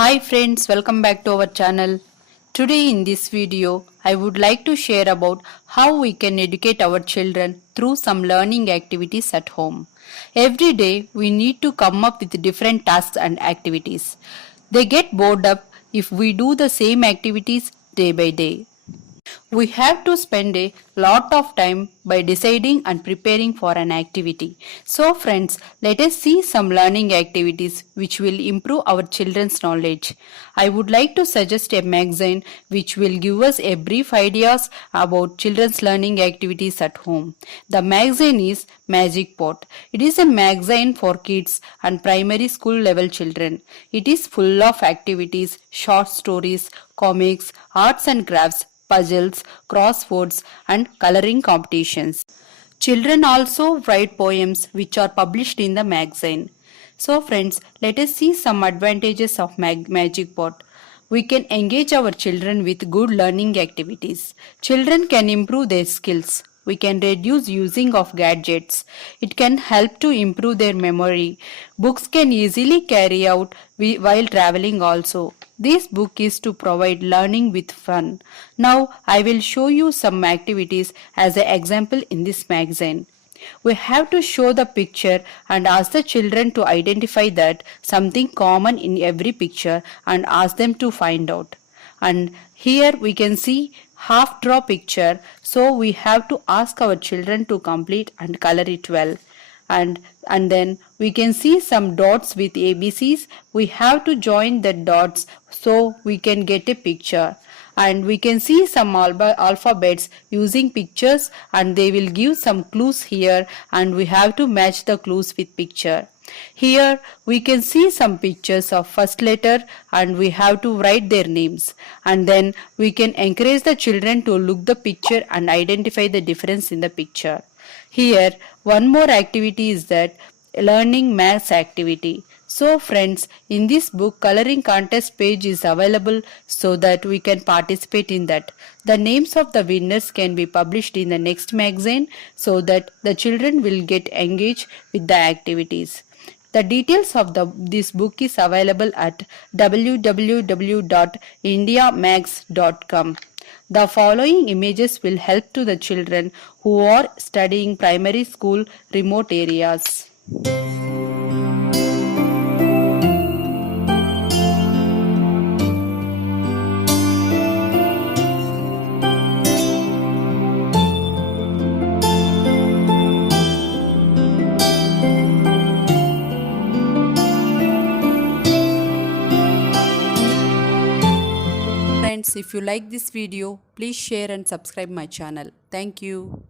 Hi friends, welcome back to our channel. Today in this video, I would like to share about how we can educate our children through some learning activities at home. Every day, we need to come up with different tasks and activities. They get bored up if we do the same activities day by day. We have to spend a lot of time by deciding and preparing for an activity. So friends, let us see some learning activities which will improve our children's knowledge. I would like to suggest a magazine which will give us a brief ideas about children's learning activities at home. The magazine is Magic Pot. It is a magazine for kids and primary school level children. It is full of activities, short stories, comics, arts and crafts, puzzles, crosswords, and coloring competitions. Children also write poems which are published in the magazine. So, friends, let us see some advantages of Magic Pot. We can engage our children with good learning activities. Children can improve their skills. We can reduce using of gadgets. It can help to improve their memory. Books can easily carry out while traveling also. This book is to provide learning with fun. Now I will show you some activities as an example in this magazine. We have to show the picture and ask the children to identify that something common in every picture and ask them to find out. And here we can see half draw picture, so we have to ask our children to complete and color it well. And then we can see some dots with ABCs. We have to join the dots so we can get a picture. And we can see some alphabets using pictures, and they will give some clues here, and we have to match the clues with picture. Here we can see some pictures of first letter, and we have to write their names, and then we can encourage the children to look the picture and identify the difference in the picture. Here one more activity is that learning maths activity. So friends, in this book coloring contest page is available so that we can participate in that. The names of the winners can be published in the next magazine so that the children will get engaged with the activities. The details of this book is available at www.indiamags.com. The following images will help to the children who are studying primary school remote areas. Friends, if you like this video, please share and subscribe my channel. Thank you.